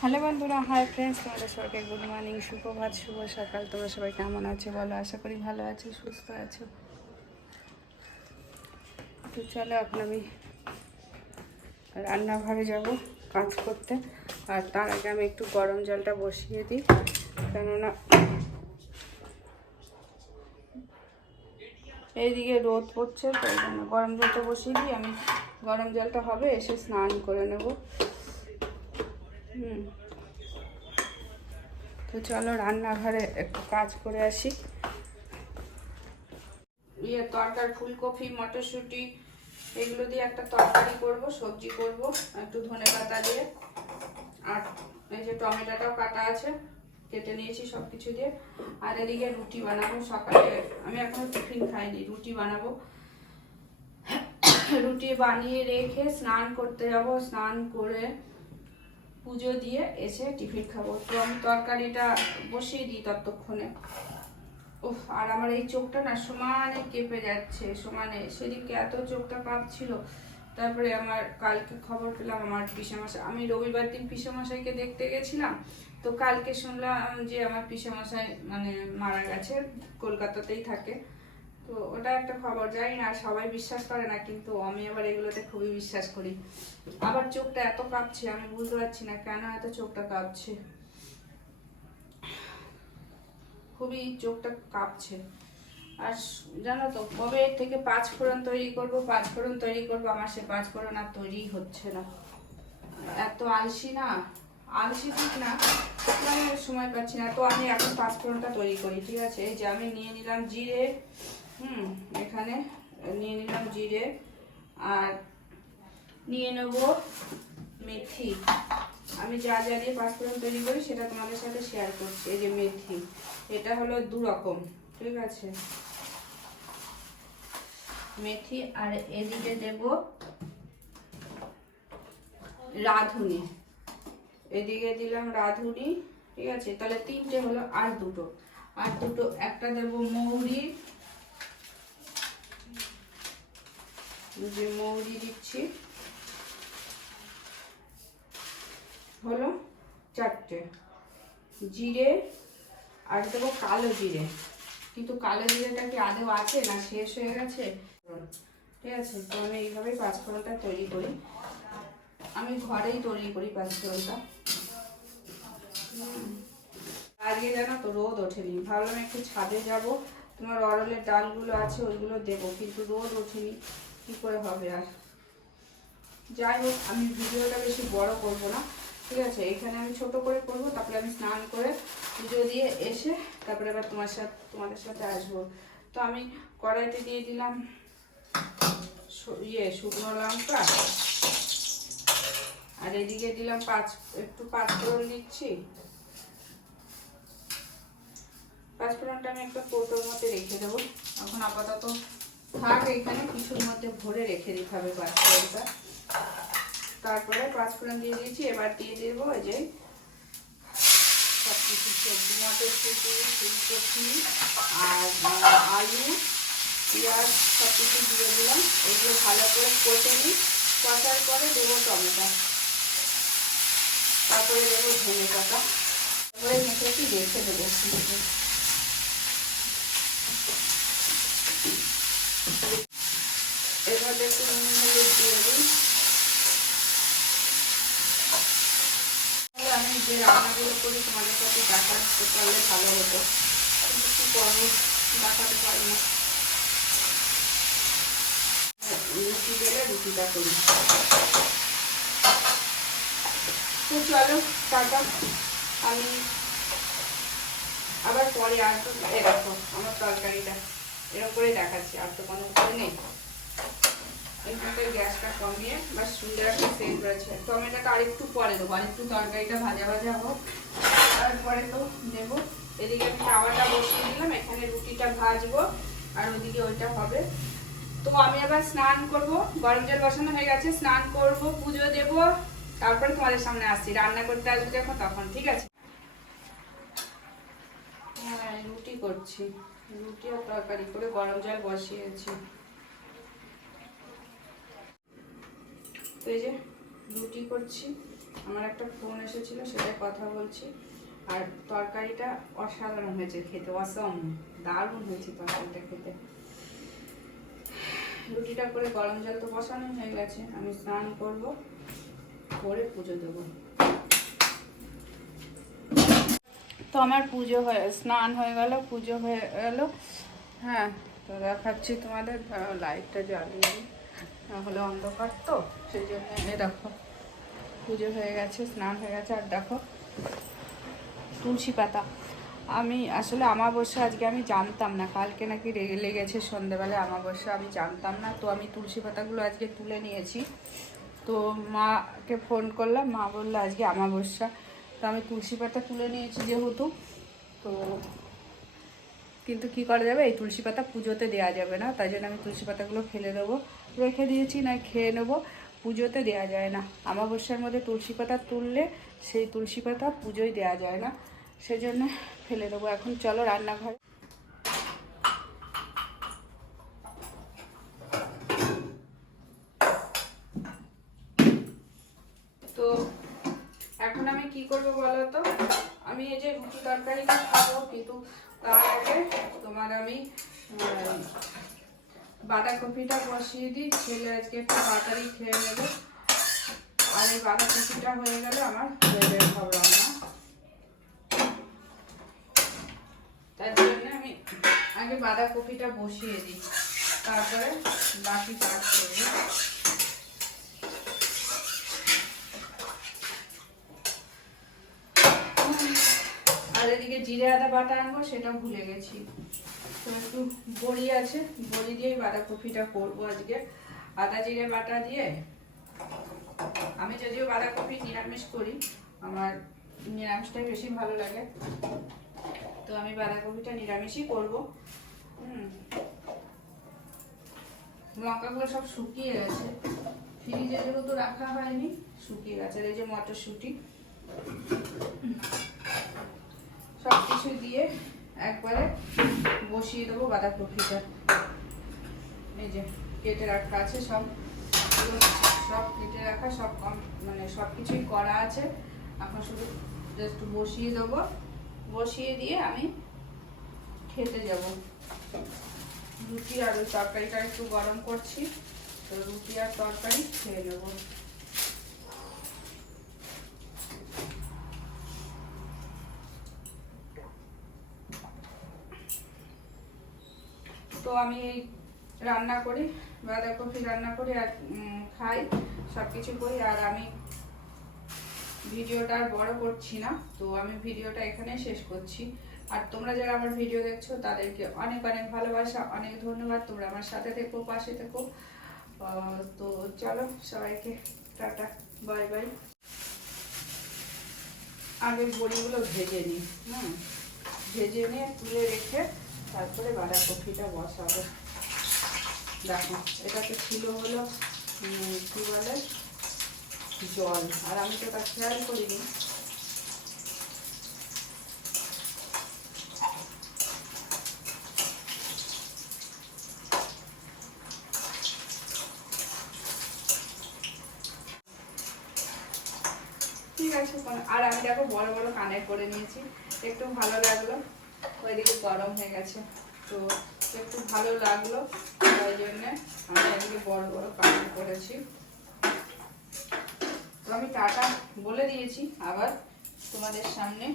Hello বন্ধুরা, hi friends, তোমাদের সবাইকে গুড মর্নিং সুপ্রভাত শুভ সকাল। তোমরা সবাই কেমন আছো, বলো, আশা করি ভালো আছো, সুস্থ আছো। তো চলো, এখন আমি রান্নাঘরে যাব কাজ করতে। আর তার আগে আমি একটু গরম জলটা বসিয়ে দিই, কেননা এইদিকে রোদ পড়ছে, তো গরম জলটা বসিয়ে দিই। আমি গরম জলটা হবে, এসে স্নান করে নেব। তো চলো রান্নাঘরে একটু কাজ করে আসি। ইয়ে তরকার ফুলকপি, মটরশুঁটি, এগুলো দিয়ে একটা তরকারি করব, সবজি করব, একটু ধনে পাতা দিয়ে। আর এই যে টমেটোটাও কাটা আছে, কেটে নিয়েছি সব কিছু দিয়ে। আর এদিকে রুটি বানাবো সকালে। আমি এখনও টিফিন খাইনি, রুটি বানাবো। রুটি বানিয়ে রেখে স্নান করতে যাব, স্নান করে পুজো দিয়ে এসে টিফিন খাব। তো আমি তরকারিটা বসিয়ে দিই ততক্ষণে। উফ, আর আমার এই চোখটা না সমানে কেঁপে যাচ্ছে, সমানে। সেদিনকে এত চোখটা কাঁপছিল তারপরে আমার কালকে খবর পেলাম আমার পিসেমশাই। আমি রবিবার দিন পিসেমশাইকে দেখতে গেছিলাম। তো কালকে শুনলাম যে আমার পিসেমশাই মানে মারা গেছে, কলকাতাতেই থাকে। তো ওটা একটা খবর, জানি না, সবাই বিশ্বাস করে না, কিন্তু আমি আবার এগুলোতে খুবই বিশ্বাস করি। আবার চোখটা এত কাঁপছে, আমি বুঝতে পারছি না কেন এত চোখটা কাঁপছে। খুবই চোখটা কাঁপছে। আর জানো তো, কবে এর থেকে পাঁচ ফোড়ন তৈরি করব, পাঁচ ফোড়ন তৈরি করব, আমার সে পাঁচ ফোড়ন আর তৈরি হচ্ছে না। এত আলসি না? আলসি ঠিক না মানে সময় পাচ্ছি না। তো আমি এখন পাঁচ ফোড়নটা তৈরি করি, ঠিক আছে? এই যে আমি নিয়ে নিলাম জিরে হুম, এখানে নিয়ে নিলাম জিরে আর নিয়ে নেব মেথি। আমি যা যা দিয়ে পাঁচফোড়ন তৈরি করি সেটা তোমাদের সাথে শেয়ার করছি। এই যে মেথি, এটা হলো ঠিক আছে? মেথি আর এদিকে দেব রাঁধুনি। এদিকে দিলাম রাঁধুনি, ঠিক আছে? তাহলে তিনটে হলো আর দুটো। আর দুটো, একটা দেব মৌরি যে মৌরি দিচ্ছি। হলো চারটে। জিরে, আর দেবো কালো জিরে। কিন্তু কালো জিরেটা কি আদৌ আছে না শেষ হয়ে গেছে? ঠিক আছে, তো আমি এইভাবেই পাঁচফোড়নটা তৈরি করি। আমি ঘরেই তৈরি করি পাঁচফোড়নটা। আজকে জানো তো, রোদ ওঠেনি। ভাবলাম একটু ছাদে যাব। তোমার অরলের ডালগুলো আছে, ওইগুলো দেবো, কিন্তু রোদ ওঠেনি। কি করে হবে আর? যাই হোক, আমি ভিডিওটা বেশি বড় করব না, ঠিক আছে? এখানে আমি ছোট করে করব, তারপরে আমি স্নান করে পুজো দিয়ে এসে তারপরে আবার তোমার সাথে, তোমাদের সাথে আসব। তো আমি কড়াইতে দিয়ে দিলাম ইয়ে শুকনো লঙ্কা। আর এদিকে দিলাম পাঁচ, একটু পাঁচ ফোড়ন দিচ্ছি। পাঁচ ফোড়নটা আমি একটা কৌটোর মধ্যে রেখে দেবো। এখন আপাতত থাক এখানে কিছুর মধ্যে ভরে রেখে দিতে হবে পাঁচ ফোড়নটা তারপরে পাঁচ ফোড়ন দিয়ে দিয়েছি, এবার দিয়ে দেবো এই যে সব কিছু সবজি মটরশুঁটি ফুলকপি আর আলু, পেঁয়াজ সব কিছু দিয়ে দিলাম। এগুলো ভালো করে কষে নিই। কষার পরে দেবো টমেটো। তারপরে দেবো ধনে পাতা তারপরে মেখে রেখে দেবো এবার একটু নুন হলুদ দিয়ে দিই তাহলে আমি যে রান্নাগুলো করি, তোমাদের সাথে দেখাতে পারলে ভালো হতো। কিন্তু কি করব দেখাতে পারি না রুটি গেলে রুটিটা করি। তো চলো, টাটা। আমি আবার পরে আসব। দেখো, আমার তরকারিটা। এরকম করে দেখাচ্ছি, আর তো কোনো নেই। এইভাবে গ্যাসটা কমিয়ে বা সুন্দর একটা সেন্ট রয়েছে টমেটোটা আরেকটু পরে দেবো, আরেকটু তরকারিটা ভাজা ভাজা হোক। তারপরে তো দেবো এদিকে আমি তাওয়াটা বসিয়ে দিলাম, এখানে রুটিটা ভাজবো, আর ওদিকে ওইটা হবে। তো আমি আবার স্নান করব, গরম জল বসানো হয়ে গেছে, স্নান করব, পুজো দেব, তারপরে তোমাদের সামনে আসছি। রান্না করতে আসব যখন তখন, ঠিক আছে? হ্যাঁ রুটি করছি। রুটি আর তরকারি করে গরম জল বসিয়েছি। তো এই যে রুটি করছি। আমার একটা ফোন এসেছিল সেটাই কথা বলছি। আর তরকারিটা অসাধারণ হয়েছে খেতে, অসম, দারুণ হয়েছে তরকারিটা খেতে। রুটিটা করে গরম জল তো বসানো হয়ে গেছে, আমি স্নান করব, করে পুজো দেবো। তো আমার পুজো হয়ে, স্নান হয়ে গেল, পুজো হয়ে গেল। হ্যাঁ তো দেখাচ্ছি তোমাদের লাইটটা জ্বালিয়ে নাহলে অন্ধকার তো, সেই জন্য দেখো, পুজো হয়ে গেছে, স্নান হয়ে গেছে, আর দেখো, তুলসী পাতা। আমি আসলে আমাবস্যা আজকে আমি জানতাম না, কালকে নাকি লেগেছে সন্ধেবেলায় আমাবস্যা আমি জানতাম না। তো আমি তুলসী পাতাগুলো আজকে তুলে নিয়েছি। তো মাকে ফোন করলাম, মা বলল আজকে আমাবস্যা তো আমি তুলসী পাতা তুলে নিয়েছি যেহেতু, তো কিন্তু কি করা যাবে? এই তুলসী পাতা পুজোতে দেওয়া যাবে না। তাই জন্য আমি তুলসী পাতাগুলো ফেলে দেবো। রেখে দিয়েছি না খেয়ে নেব। পুজোতে দেওয়া যায় না। আমাবস্যার মধ্যে তুলসী পাতা তুললে সেই তুলসী পাতা পুজোয় দেওয়া যায় না। সেজন্য ফেলে দেবো। এখন চলো রান্নাঘরে তো এখন আমি কি করব বলো তো আমি এই যে রুটি তরকারিটা খাব, কিন্তু তার আগে তোমার আমি বাঁধাকপিটা বসিয়ে দিই। ছেলে আজকে একটু তাড়াতাড়ি খেয়ে নেবে। আর এই বাঁধাকপিটা হয়ে গেলে আমার হয়ে সব রান্না। তার জন্য আমি আগে বাঁধাকপিটা বসিয়ে দিই। তারপরে বাকি কাজ করব আর এদিকে জিরে আদা বাটা আনব সেটা ভুলে গেছি। তো একটু বড়ি আছে, বড়ি দিয়েই বাঁধাকপিটা করব আজকে। আদা জিরে বাটা দিয়ে আমি যদিও বাঁধাকপি নিরামিষ করি, আমার নিরামিষটাই বেশি ভালো লাগে। তো আমি বাঁধাকপিটা নিরামিষই করব। হুম। লঙ্কাগুলো সব শুকিয়ে গেছে। ফ্রিজে যেহেতু রাখা হয়নি, শুকিয়ে গেছে। এই যে মটরশুঁটি সব কিছু দিয়ে একবারে বসিয়ে দেবো বাঁধাকপিটা এই যে কেটে রাখা আছে, সব সব কেটে রাখা, সব কম মানে সব কিছুই করা আছে। এখন শুধু জাস্ট বসিয়ে দেবো। বসিয়ে দিয়ে আমি খেতে যাব। রুটি আর ওই তরকারিটা একটু গরম করছি, তো রুটি আর তরকারি খেয়ে নেব তো আমি রান্না করি বাঁধাকপি রান্না করি আর খাই সব কিছু করি। আর আমি ভিডিওটা আর বড় করছি না, তো আমি ভিডিওটা এখানে শেষ করছি। আর তোমরা যারা আমার ভিডিও দেখছ, তাদেরকে অনেক অনেক ভালোবাসা, অনেক ধন্যবাদ। তোমরা আমার সাথে থেকো, পাশে থেকো। তো চলো, সবাইকে টাটা, বাই বাই। আগে বড়িগুলো ভেজে নিই, হুম? ভেজে নিয়ে তুলে রেখে তারপরে বাঁধাকপিটা বসাবো। দেখো, এটা তো ছিল হলো কি বলে? জল। আর আমি তো তা খেয়াল করিনি। আর আমি দেখো বড় বড় কানের করে নিয়েছি। একটু ভালো লাগল। ওইদিকে গরম হয়ে গেছে। তো একটু ভালো লাগল। তাই জন্যে আমি এদিকে বড় বড় কানের করেছি। তো আমি টাটা বলে দিয়েছি। আবার তোমাদের সামনে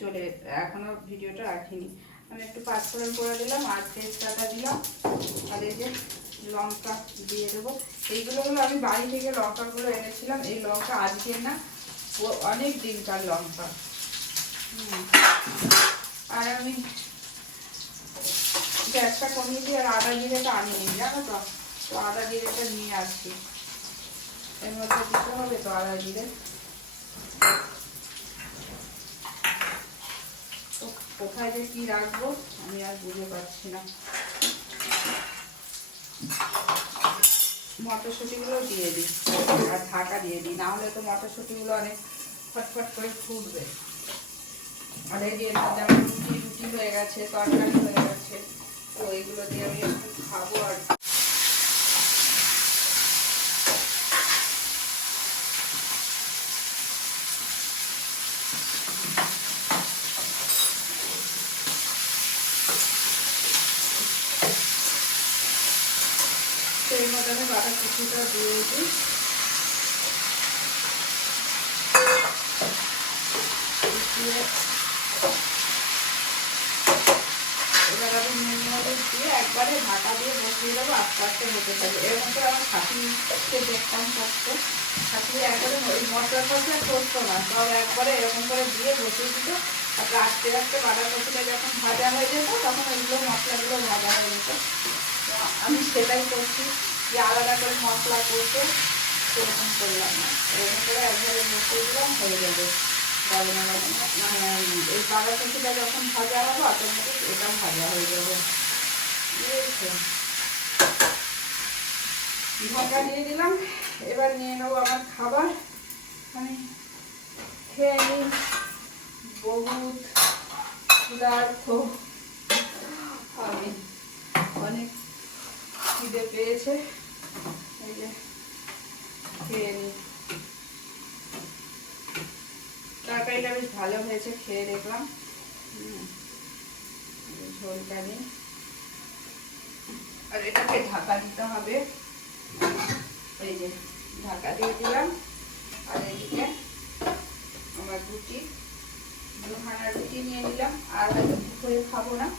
চলে এখনও ভিডিওটা রাখিনি। আমি একটু পাঁচফোড়ন করে দিলাম, আর তেজপাতা দিলাম। আর এই যে লঙ্কা দিয়ে দেবো। এইগুলো হলো আমি বাড়ি থেকে লঙ্কাগুলো এনেছিলাম। এই লঙ্কা আজকে না অনেক দিনকার লঙ্কা। আর আমি গ্যাসটা কমিয়ে দিয়ে আর আদা জিরেটা আনিনি জানো তো? তো আদা জিরেটা নিয়ে আসছি এর মধ্যে দিতে হবে তো আদা জিরে। কোথায় যে কি রাখব, আমি আর বুঝতে পারছি না। মটরশুঁটিগুলো দিয়ে দিই, আর ঢাকা দিয়ে দিই না হলে তো মটরশুঁটিগুলো অনেক ফটফট করে ফুটবে। আর এই যে রুটি রুটি হয়ে গেছে, তরকারি হয়ে গেছে। তো এগুলো দিয়ে আমি এখন খাব আর তো এর মধ্যে আমি বাটা কিছুটা দিয়েছি দিয়ে দিয়ে একবারে ঢাকা দিয়ে বসিয়ে দেবো, আস্তে আস্তে হতে থাকবে। এরকম করে আমার ছাঁকিতে দেখতাম করতে। ছাঁকিয়ে একবারে ওই মশলা টসলা করতো না, সব একবারে এরকম করে দিয়ে বসিয়ে দিত। তারপরে আস্তে আস্তে বাটা কষিটা যখন ভাজা হয়ে যেত, তখন ওইগুলো মশলাগুলো ভাজা হয়ে যেত। আমি সেটাই করছি, যে আলাদা করে মশলা করতে সেরকম করলাম না। এরকম করে একবারে বসিয়ে দিলাম, হয়ে যাবে। মানে এই বাঁধা কপিটা যখন ভাজা হবে অটোমেটিক এটাও ভাজা হয়ে যাবে? ঢাকা দিয়ে দিলাম। এবার নিয়ে নেব আমার খাবার। আমি খেয়ে নিই। বহুত ক্ষুধার্থ আমি অনেক খিদে পেয়েছে। এই যে খেয়ে নিই। তরকারিটা বেশ ভালো হয়েছে, খেয়ে দেখলাম। ঝোলটা নিই। আর এটাকে ঢাকা দিতে হবে। এই যে, ঢাকা দিয়ে দিলাম। আর এদিকে আমার রুটি, দুখানা রুটি নিয়ে নিলাম। আর হয়তো করে খাব না।